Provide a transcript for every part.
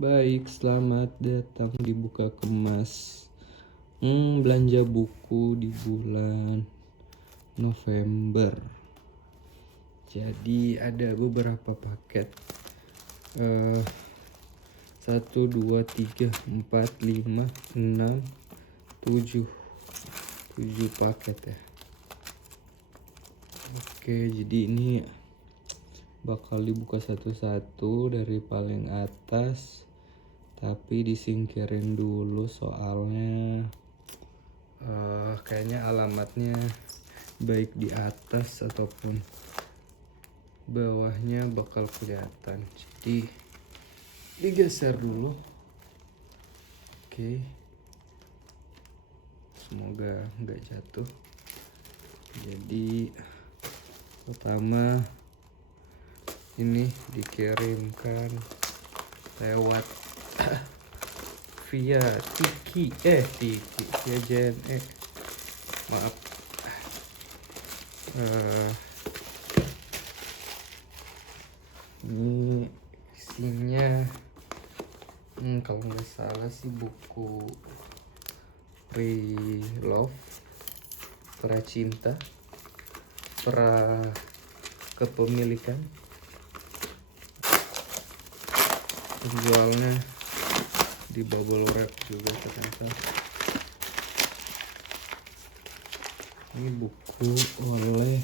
Baik, selamat datang di Buka Kemas. Belanja buku di bulan November. Jadi ada beberapa paket. 1, 2, 3, 4, 5, 6, 7 paket ya. Oke, jadi ini bakal dibuka satu-satu dari paling atas, tapi disingkirin dulu soalnya kayaknya alamatnya baik di atas ataupun bawahnya bakal kelihatan, jadi digeser dulu. Oke, semoga nggak jatuh. Jadi pertama ini dikirimkan lewat via Tiki via JNE, maaf. Ini isinya kalau nggak salah sih buku pre-love, pra-cinta, pra-kepemilikan. Penjualnya di bubble wrap juga ternyata. Ini buku oleh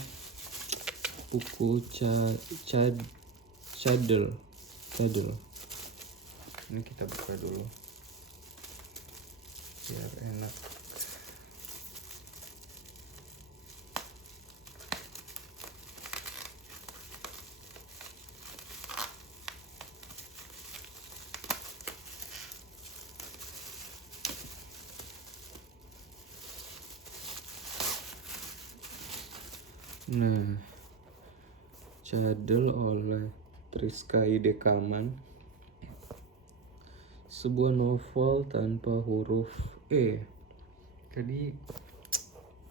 buku Cadel. Ini kita buka dulu biar enak. Nah, Cadel oleh Triskai Dekaman, sebuah novel tanpa huruf E. Jadi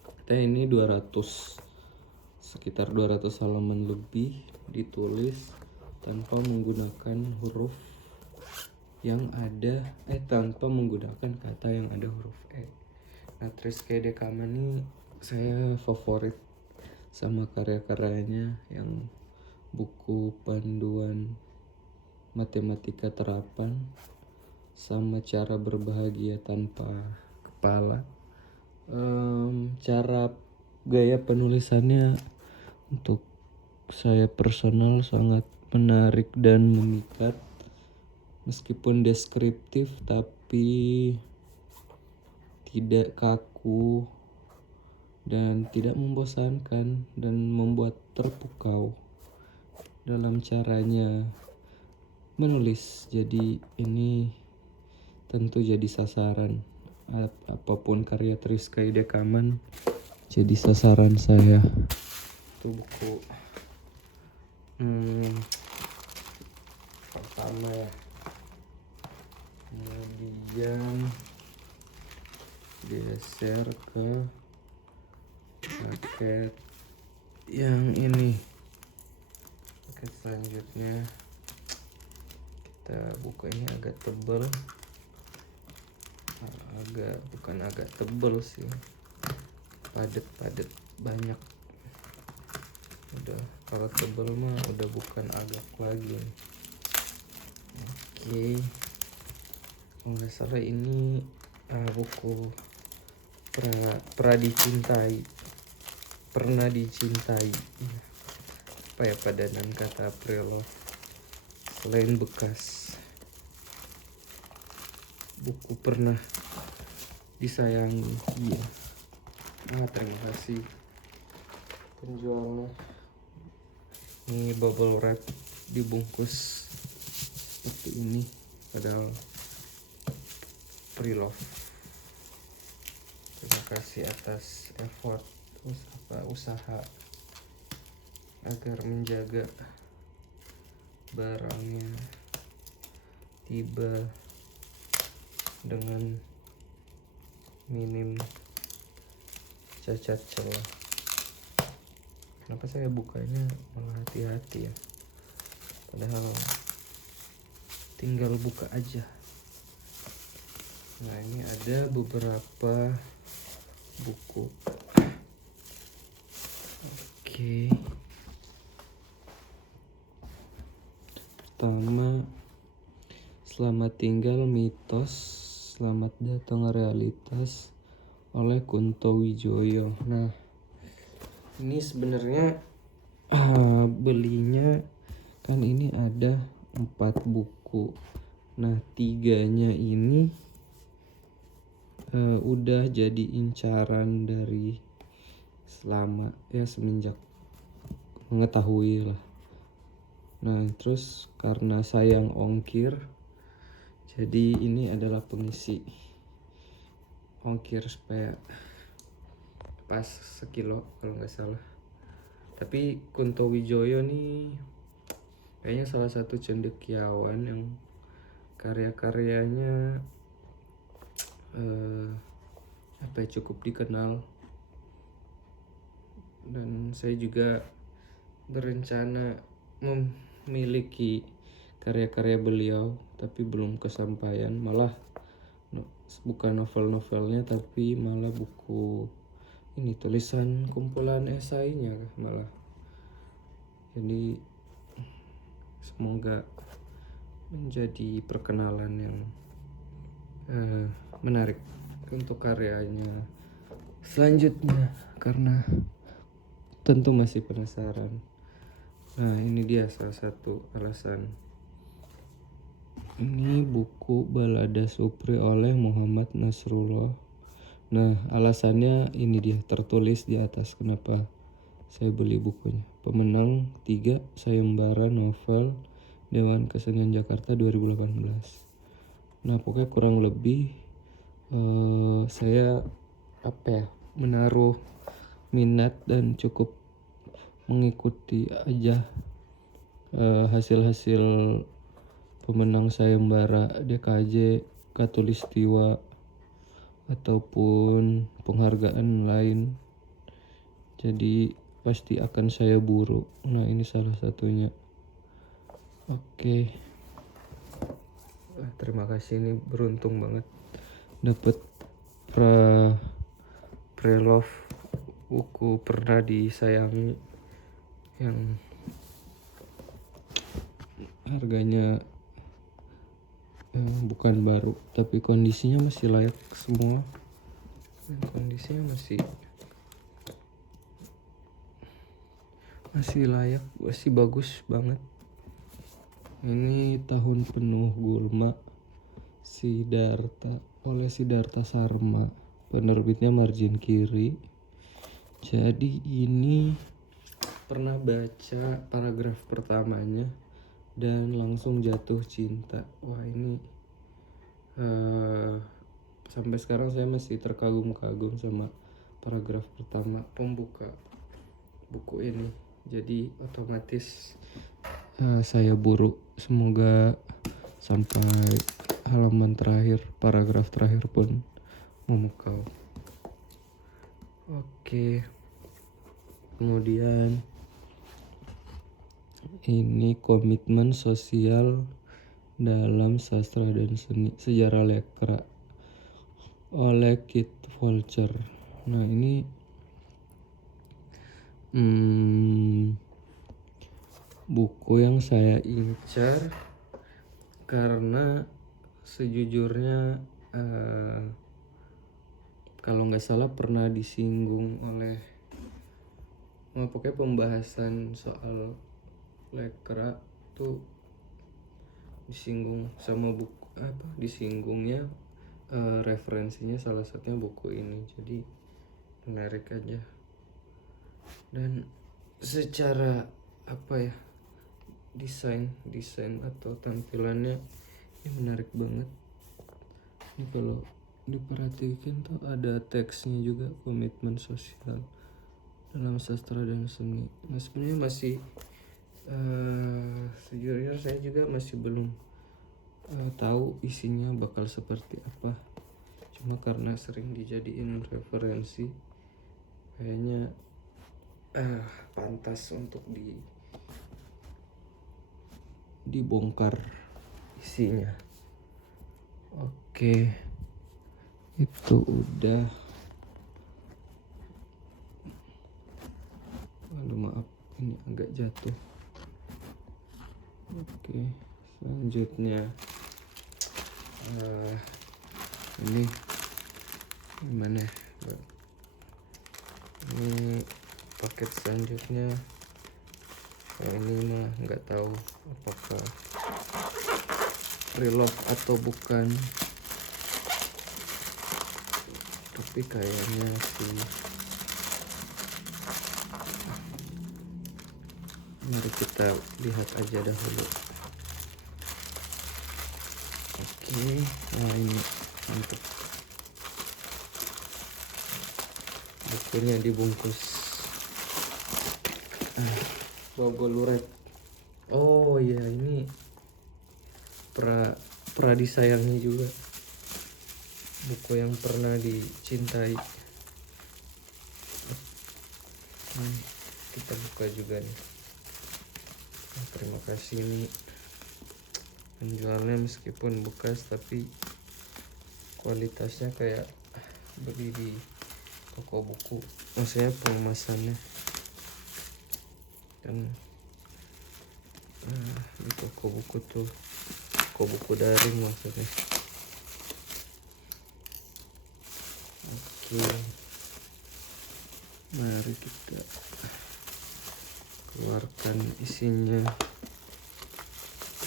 kita ini sekitar 200 halaman lebih ditulis tanpa menggunakan huruf yang ada tanpa menggunakan kata yang ada huruf E. Nah, Triskai Dekaman ini saya favorit sama karya-karyanya, yang buku panduan matematika terapan sama cara berbahagia tanpa kepala. Cara gaya penulisannya untuk saya personal sangat menarik dan memikat, meskipun deskriptif tapi tidak kaku dan tidak membosankan, dan membuat terpukau dalam caranya menulis. Jadi ini tentu jadi sasaran, apapun karya Triskai Dekaman jadi sasaran saya. Itu buku pertama ya. Kemudian geser ke paket yang ini. Paket selanjutnya kita buka, ini agak tebal, bukan agak tebal sih, padet banyak. Udah, kalau tebal mah udah bukan agak lagi. Oke, kalau nggak salah ini buku pernah dicintai. Apa ya padanan kata pre-love selain bekas? Buku pernah disayangi. Iya. Terima kasih penjualnya. Ini bubble wrap dibungkus seperti ini, padahal pre-love. Terima kasih atas effort usaha agar menjaga barangnya tiba dengan minim cacat celah. Kenapa saya bukanya malah hati-hati ya, padahal tinggal buka aja. Nah, ini ada beberapa buku. Oke. Pertama, Selamat Tinggal Mitos, Selamat Datang Realitas oleh Kunto Wijoyo. Nah, ini sebenarnya belinya kan ini ada 4 buku. Nah, 3-nya ini udah jadi incaran dari selama ya semenjak mengetahui lah. Nah, terus karena sayang ongkir, jadi ini adalah pengisi ongkir supaya pas sekilo kalau nggak salah. Tapi Kunto Wijoyo nih kayaknya salah satu cendekiawan yang karya-karyanya cukup dikenal, dan saya juga berencana memiliki karya-karya beliau tapi belum kesampaian, malah bukan novel-novelnya tapi malah buku ini, tulisan kumpulan esainya malah. Jadi semoga menjadi perkenalan yang menarik untuk karyanya selanjutnya, karena tentu masih penasaran. Nah, ini dia salah satu alasan. Ini buku Balada Supri oleh Muhammad Nasrullah. Nah, alasannya ini dia tertulis di atas kenapa saya beli bukunya. Pemenang 3 sayembara novel Dewan Kesenian Jakarta 2018. Nah, pokoknya kurang lebih saya menaruh minat dan cukup mengikuti aja hasil-hasil pemenang sayembara DKJ, Katulistiwa ataupun penghargaan lain. Jadi pasti akan saya buru. Nah, ini salah satunya. Oke. Terima kasih, ini beruntung banget dapat pre-love buku Pernah Disayangi yang harganya bukan baru tapi kondisinya masih layak semua, dan kondisinya masih layak, masih bagus banget. Ini Tahun Penuh Gulma Siddhartha oleh Siddhartha Sarma, penerbitnya Margin Kiri. Jadi ini pernah baca paragraf pertamanya dan langsung jatuh cinta. Wah, ini sampai sekarang saya masih terkagum-kagum sama paragraf pertama pembuka buku ini. Jadi otomatis saya buru, semoga sampai halaman terakhir, paragraf terakhir pun memukau. Oke. Kemudian ini Komitmen Sosial dalam Sastra dan Seni, Sejarah Lekra oleh Kit Volcher. Nah, ini buku yang saya incar karena sejujurnya kalau nggak salah pernah disinggung oleh pokoknya pembahasan soal lekra tuh disinggung sama buku disinggungnya referensinya salah satunya buku ini. Jadi menarik aja, dan secara desain atau tampilannya ini menarik banget. Ini kalau diperhatikan tuh ada teksnya juga, komitmen sosial dalam sastra dan seni. Nah, sebenarnya masih sejujurnya saya juga masih belum tahu isinya bakal seperti apa. Cuma karena sering dijadiin referensi, kayaknya pantas untuk dibongkar isinya. Oke, itu udah. Aduh maaf, ini agak jatuh. Oke, selanjutnya ini gimana ya? Ini paket selanjutnya. Ini mah nggak tahu apakah preloved atau bukan, tapi kayaknya sih. Mari kita lihat aja dahulu. Oke, nah ini mantap. Bukunya dibungkus logo luret. Oh iya, ini pra disayangi juga, buku yang pernah dicintai. Kita buka juga nih. Terima kasih nih penjualnya, meskipun bekas tapi kualitasnya kayak beli di toko buku, maksudnya pengemasannya kan. Di toko buku tuh, toko buku daring maksudnya. Oke, mari kita keluarkan isinya.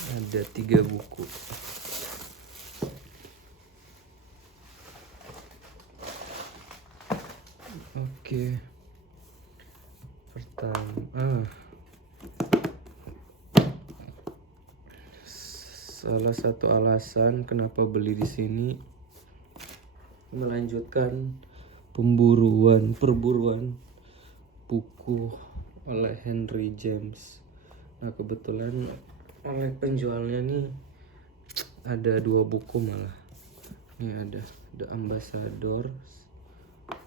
Ada 3 buku. Oke, pertama salah satu alasan kenapa beli di sini, melanjutkan perburuan buku oleh Henry James. Nah kebetulan oleh penjualnya nih ada 2 buku malah. Ini ada The Ambassador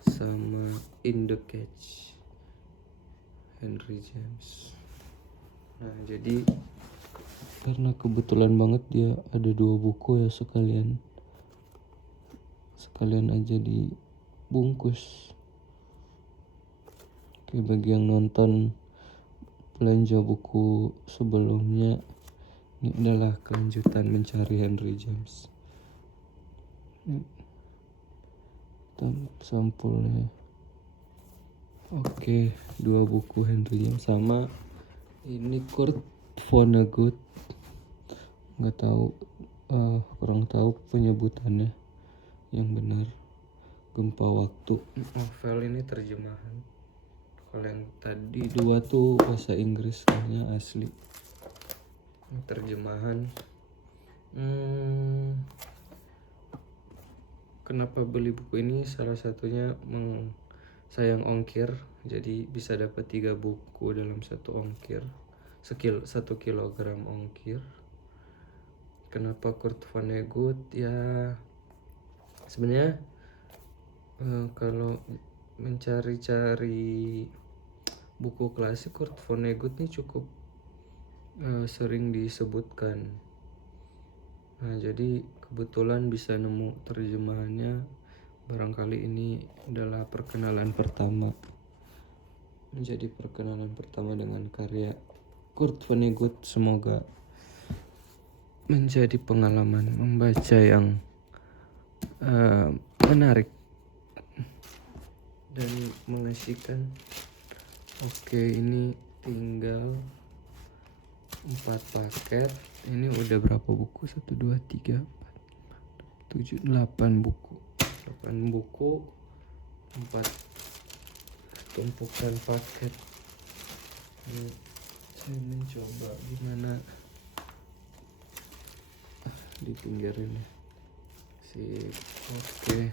sama In the Cage, Henry James. Nah jadi karena kebetulan banget dia ada 2 buku ya, sekalian aja dibungkus. Oke, bagi yang nonton belanja buku sebelumnya, ini adalah kelanjutan mencari Henry James. Sampulnya. Oke, 2 buku Henry James sama ini Kurt Vonnegut. Nggak tahu, kurang tahu penyebutannya yang benar. Gempa Waktu. Novel ini terjemahan. Kalau yang tadi 2 tuh bahasa Inggris, kayaknya asli. Terjemahan. Kenapa beli buku ini? Salah satunya sayang ongkir. Jadi bisa dapat 3 buku dalam 1 ongkir. 1 kilogram ongkir. Kenapa Kurt Vonnegut? Ya sebenarnya kalau mencari-cari buku klasik, Kurt Vonnegut ini cukup sering disebutkan. Nah jadi kebetulan bisa nemu terjemahannya. Barangkali ini adalah menjadi perkenalan pertama dengan karya Kurt Vonnegut. Semoga menjadi pengalaman membaca yang menarik dan mengasihkan. Oke, ini tinggal 4 paket. Ini udah berapa buku? 1, 2, 3, 4, 7, 8 buku. 8 buku, 4 tumpukan paket. Saya mencoba gimana dipinggirin ya. Oke,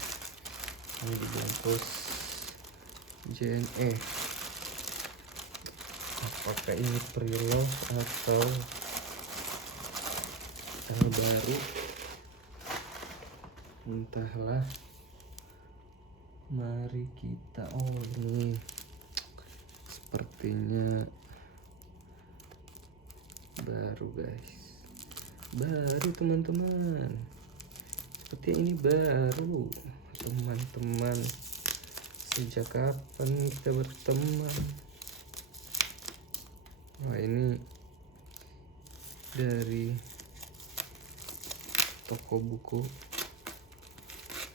ini dibungkus JNE. Apakah ini preloved atau baru? Entahlah. Mari kita, ini sepertinya baru guys. baru teman-teman. Seperti ini baru teman-teman. Sejak kapan kita berteman? Wah, ini dari toko buku,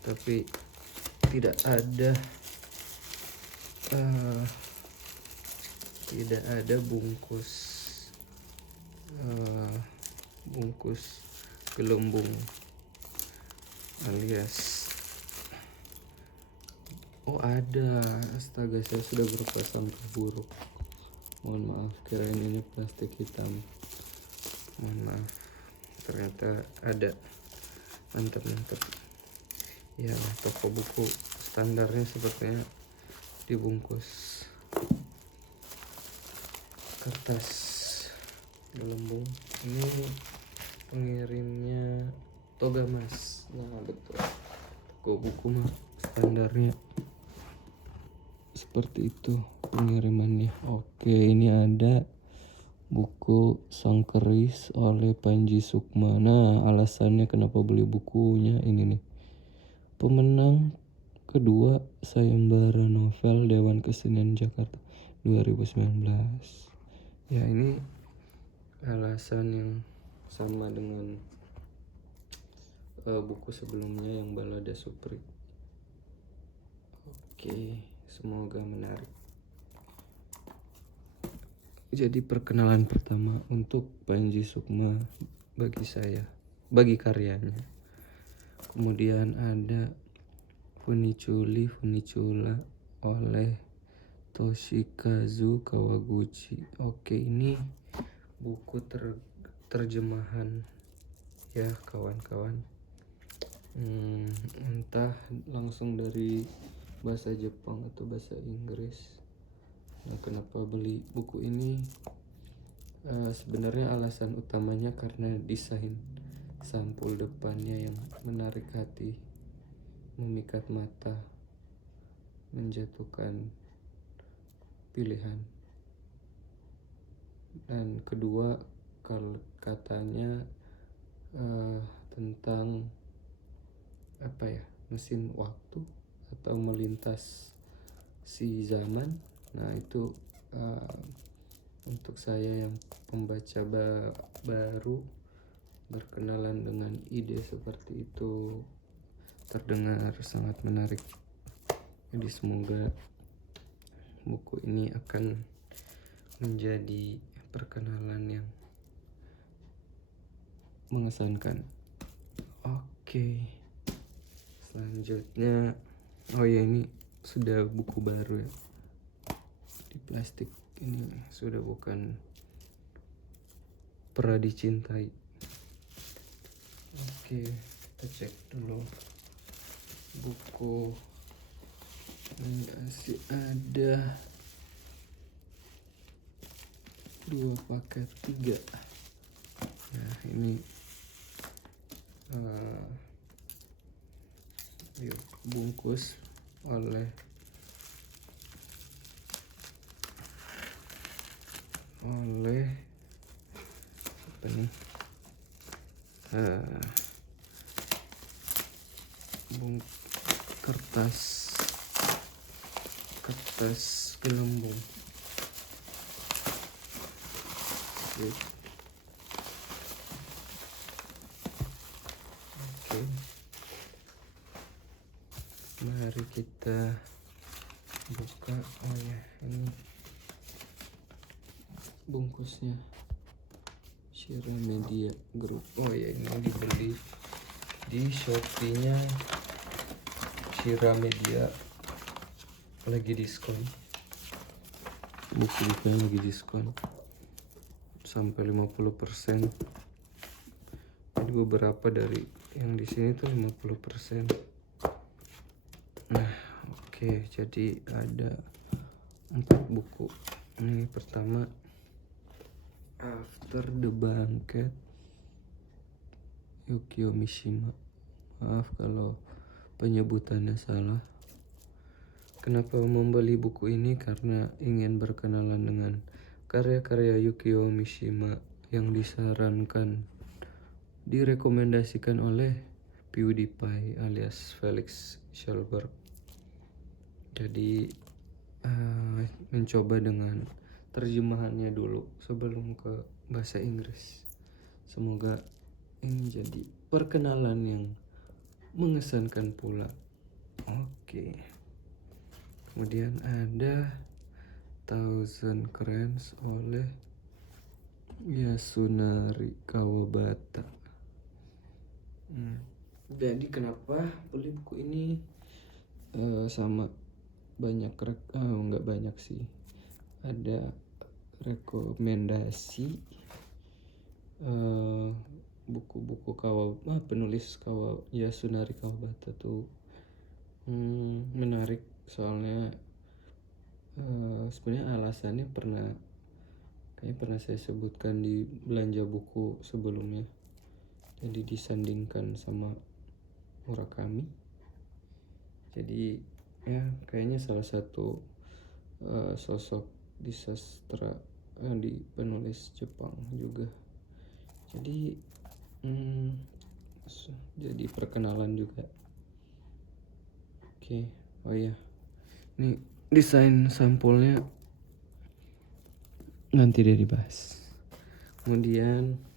tapi tidak ada bungkus gelembung alias ada. Astaga, saya sudah berprasangka buruk. Mohon maaf, kirain ini plastik hitam. Mohon maaf, ternyata ada. Mantap. Ya, toko buku standarnya sepertinya dibungkus kertas gelembung. Ini pengirimnya Toga Mas. Nah, betul, toko buku mah standarnya seperti itu pengirimannya. Oke, ini ada buku Sang Keris oleh Panji Sukma. Nah, alasannya kenapa beli bukunya ini nih. Pemenang kedua sayembara novel Dewan Kesenian Jakarta 2019. Ya, ini alasan yang sama dengan buku sebelumnya yang Balada Supri. Oke, semoga menarik. Jadi perkenalan pertama untuk Panji Sukma bagi saya, bagi karyanya. Kemudian ada Funicula oleh Toshikazu Kawaguchi. Oke, ini buku terjemahan ya kawan-kawan. Entah langsung dari bahasa Jepang atau bahasa Inggris. Nah, kenapa beli buku ini? Sebenarnya alasan utamanya karena desain sampul depannya yang menarik hati, memikat mata, menjatuhkan pilihan. Dan kedua, katanya tentang mesin waktu atau melintas si zaman. Nah, itu untuk saya yang pembaca baru, berkenalan dengan ide seperti itu terdengar sangat menarik. Jadi semoga buku ini akan menjadi perkenalan yang mengesankan. Oke. Selanjutnya, ini sudah buku baru ya, di plastik. Ini sudah bukan Pernah Dicintai. Oke, kita cek dulu buku. Ini masih ada 2 paket 3. Nah, ini bungkus oleh apa nih? Kertas gelembung. Oke. Mari kita buka. Ini bungkusnya Shira Media Group. Ini dibeli di Shopee-nya Shira Media, lagi diskon. Buku-bukunya lagi diskon sampai 50%. Jadi beberapa dari yang di sini tuh 50%. Nah, oke, jadi ada 4 buku. Ini pertama, After the Banquet, Yukio Mishima. Maaf kalau penyebutannya salah. Kenapa membeli buku ini? Karena ingin berkenalan dengan karya-karya Yukio Mishima yang disarankan direkomendasikan oleh PewDiePie alias Felix Schellberg. Jadi mencoba dengan terjemahannya dulu sebelum ke bahasa Inggris. Semoga ini jadi perkenalan yang mengesankan pula. Oke. Kemudian ada Thousand Cranes oleh Yasunari Kawabata. Jadi kenapa beli buku ini? Sama banyak nggak banyak sih, ada rekomendasi buku-buku penulis Yasunari Kawabata tuh menarik, soalnya sebenarnya alasannya kayaknya pernah saya sebutkan di belanja buku sebelumnya. Jadi disandingkan sama Murakami. Jadi ya kayaknya salah satu sosok di sastra di penulis Jepang juga. Jadi jadi perkenalan juga. Oke. Oh iya, ini desain sampulnya nanti dia dibahas. Kemudian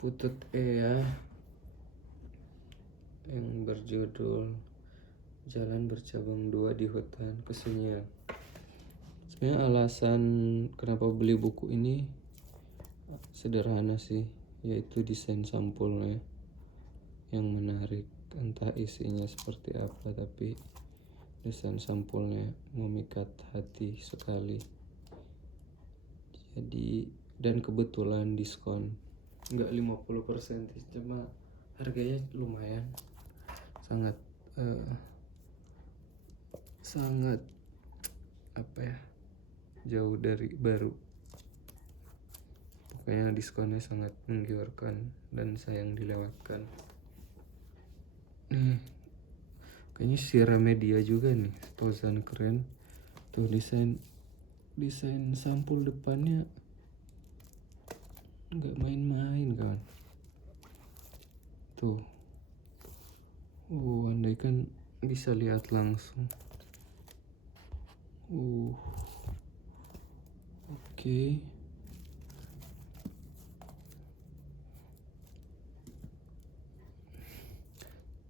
Putut Ea yang berjudul Jalan Bercabang 2 di Hutan Kesunyian. Sebenarnya alasan kenapa beli buku ini sederhana sih, yaitu desain sampulnya yang menarik. Entah isinya seperti apa, tapi desain sampulnya memikat hati sekali. Jadi, dan kebetulan diskon nggak 50%, cuma harganya lumayan, sangat jauh dari baru. Pokoknya diskonnya sangat menggiurkan dan sayang dilewatkan. Nih, kayaknya Sierra Media juga nih, Thousand keren. Tuh desain sampul depannya nggak main-main kan. Tuh, andai kan bisa lihat langsung. Oke.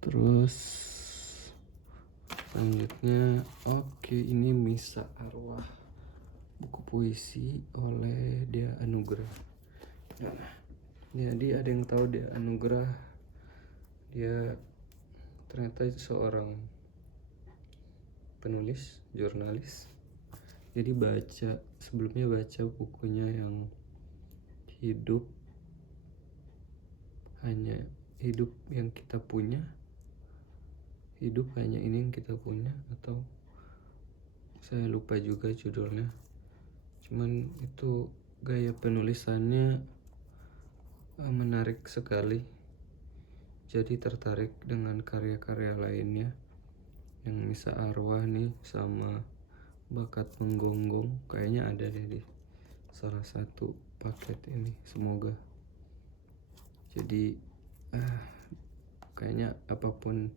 Terus selanjutnya, ini Misa Arwah, buku puisi oleh Dea Anugrah. Nah, jadi ada yang tahu Dea Anugrah? Dia ternyata seorang penulis, jurnalis. Jadi sebelumnya baca bukunya yang hidup yang kita punya, hidup hanya ini yang kita punya, atau saya lupa juga judulnya. Cuman itu gaya penulisannya menarik sekali. Jadi tertarik dengan karya-karya lainnya yang Misa Arwah nih, sama Bakat Menggonggong, kayaknya ada deh di salah satu paket ini. Semoga jadi kayaknya apapun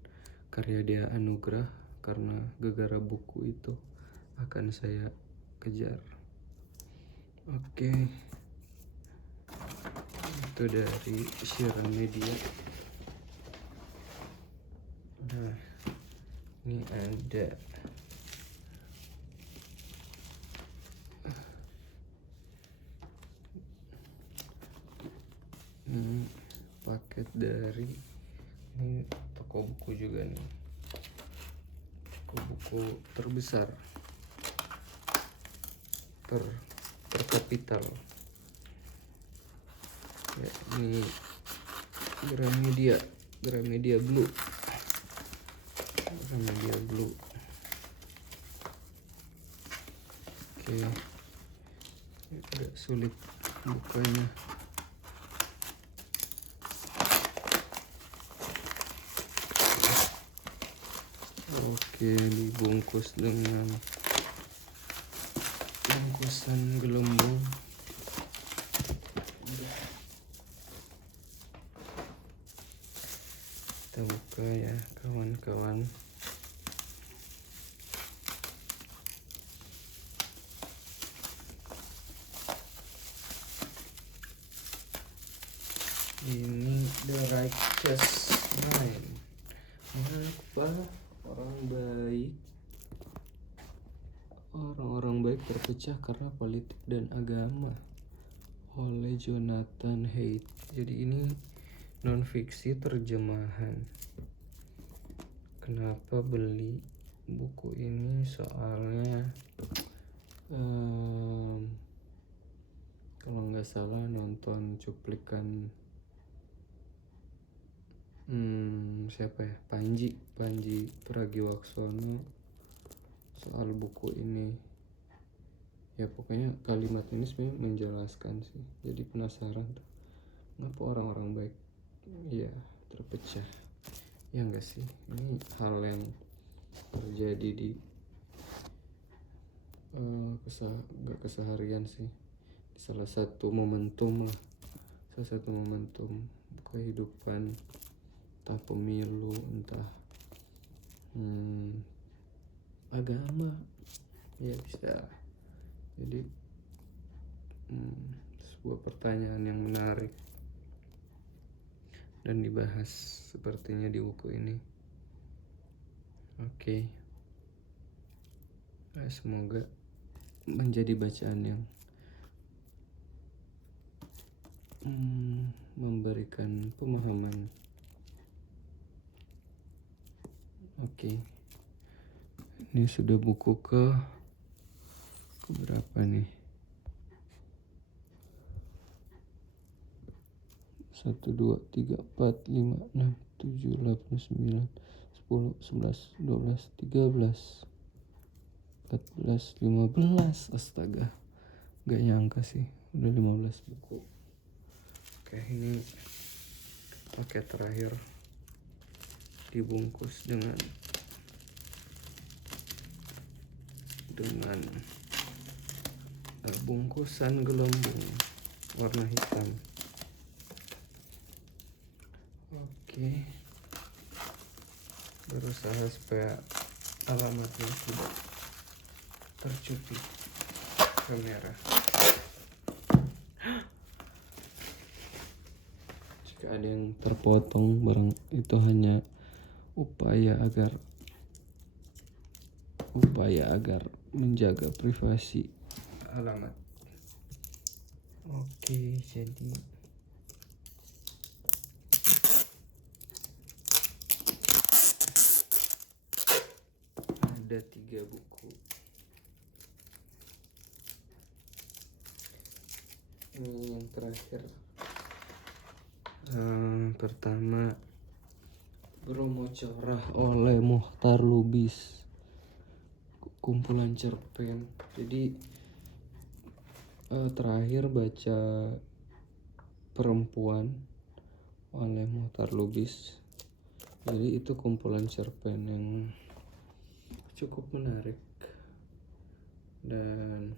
karya Dea Anugrah, karena gegara buku itu akan saya kejar. Oke, itu dari Sierra Media. Nah, ini ada paket dari ini toko buku juga nih, toko buku terbesar terkapital ya, ini Gramedia Blue. Oke, agak sulit bukanya. Oke, dibungkus dengan bungkusan gelembung. Kita buka ya kawan-kawan. Ini The Righteous Mind. Mengapa orang baik terpecah karena politik dan agama, oleh Jonathan Haidt. Jadi ini non fiksi terjemahan. Kenapa beli buku ini? Soalnya kalau nggak salah nonton cuplikan siapa ya, Panji Pragiwaksono soal buku ini. Ya pokoknya kalimat ini sebenarnya menjelaskan sih. Jadi penasaran tuh, kenapa orang-orang baik ya terpecah. Ya enggak sih, ini hal yang terjadi di keseharian sih, di salah satu momentum kehidupan, entah pemilu, entah agama, ya bisa. Jadi sebuah pertanyaan yang menarik dan dibahas sepertinya di buku ini. Oke. Semoga menjadi bacaan yang memberikan pemahaman. Oke. Ini sudah buku ke berapa nih? 1, 2, 3, 4, 5, 6, 7, 8, 9, 10, 11, 12, 13, 14, 15. Astaga, gak nyangka sih udah 15 buku. Oke, ini paket terakhir dibungkus dengan bungkusan gelembung warna hitam. Oke, berusaha supaya alamatnya tidak tercuplik kamera. Jika ada yang terpotong, barang itu hanya upaya agar menjaga privasi alamat. Oke, jadi ada 3 buku. Ini yang terakhir. Pertama, Bromo Corah oleh Mohtar Lubis, kumpulan cerpen. Jadi terakhir baca Perempuan oleh Mohtar Lubis. Jadi itu kumpulan cerpen yang cukup menarik, dan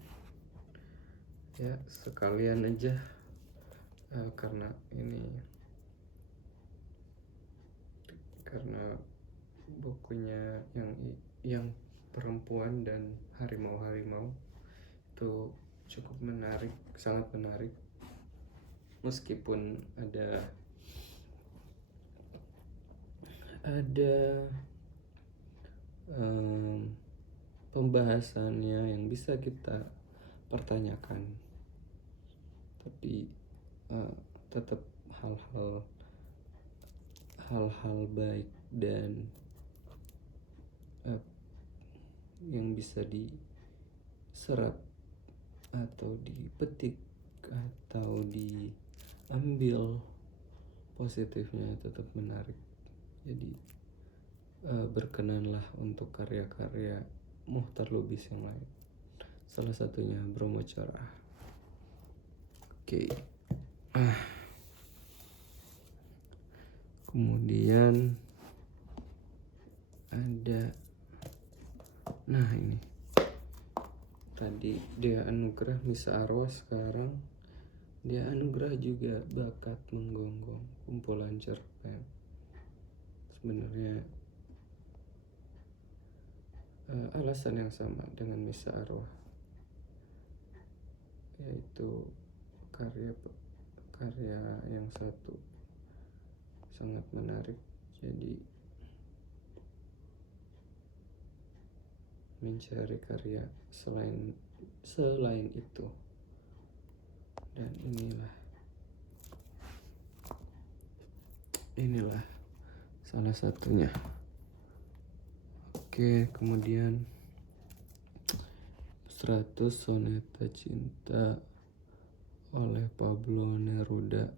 ya sekalian aja karena bukunya yang Perempuan dan Harimau itu cukup menarik, sangat menarik, meskipun ada pembahasannya yang bisa kita pertanyakan, tapi tetap hal-hal baik dan yang bisa diserap atau dipetik atau diambil positifnya tetap menarik. Jadi berkenanlah untuk karya-karya Mohtar Lubis yang lain, salah satunya Bromo Corah. Oke. Kemudian ada, ini tadi Dia Anugrah Misa Arwah, sekarang Dia Anugrah juga Bakat Menggonggong, kumpulan cerpen. sebenarnya alasan yang sama dengan Misa Arwah, yaitu karya yang satu sangat menarik. Jadi mencari karya selain itu, dan inilah salah satunya. Oke, kemudian 100 Soneta Cinta oleh Pablo Neruda.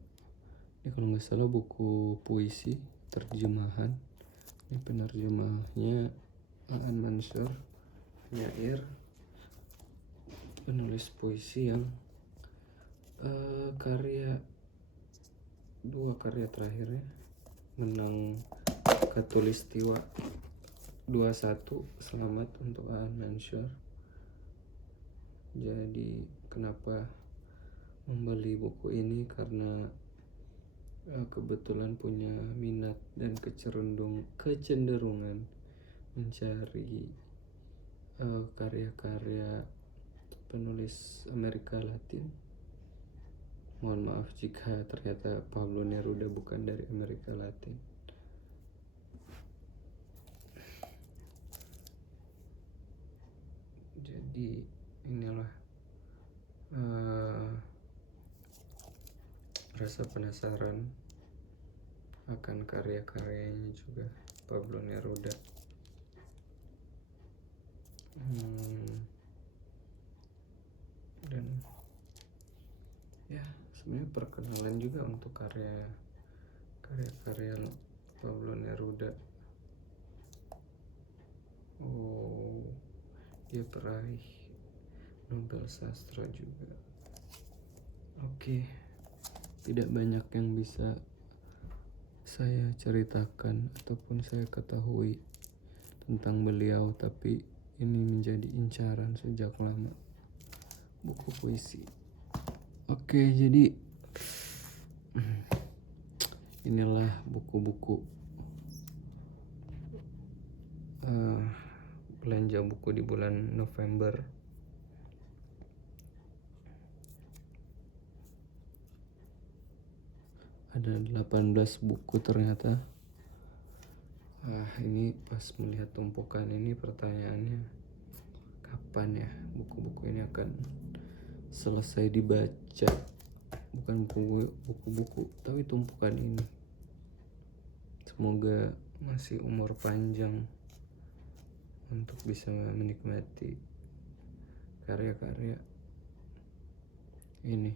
Ini kalau nggak salah buku puisi terjemahan. Ini penerjemahnya Aan Mansur, penyair, penulis puisi yang dua karya terakhirnya menang Khatulistiwa 21. Selamat untuk Aan Mansur. Jadi kenapa membeli buku ini, karena kebetulan punya minat dan kecenderungan mencari karya-karya penulis Amerika Latin. Mohon maaf jika ternyata Pablo Neruda bukan dari Amerika Latin. Jadi inilah rasa penasaran akan karya-karyanya juga Pablo Neruda. Dan ya, sebenarnya perkenalan juga untuk karya-karya Pablo Neruda. Dia peraih Nobel Sastra juga. Oke, tidak banyak yang bisa saya ceritakan ataupun saya ketahui tentang beliau, tapi ini menjadi incaran sejak lama, buku puisi. Oke, jadi inilah buku-buku belanja buku di bulan November. Ada 18 buku ternyata. Ini pas melihat tumpukan ini, pertanyaannya kapan ya buku-buku ini akan selesai dibaca. Bukan buku-buku, tapi tumpukan ini. Semoga masih umur panjang untuk bisa menikmati karya-karya ini.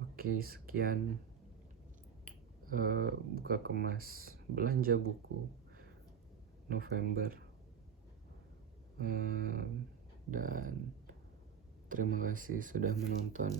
Oke, sekian buka kemas belanja buku November, dan terima kasih sudah menonton.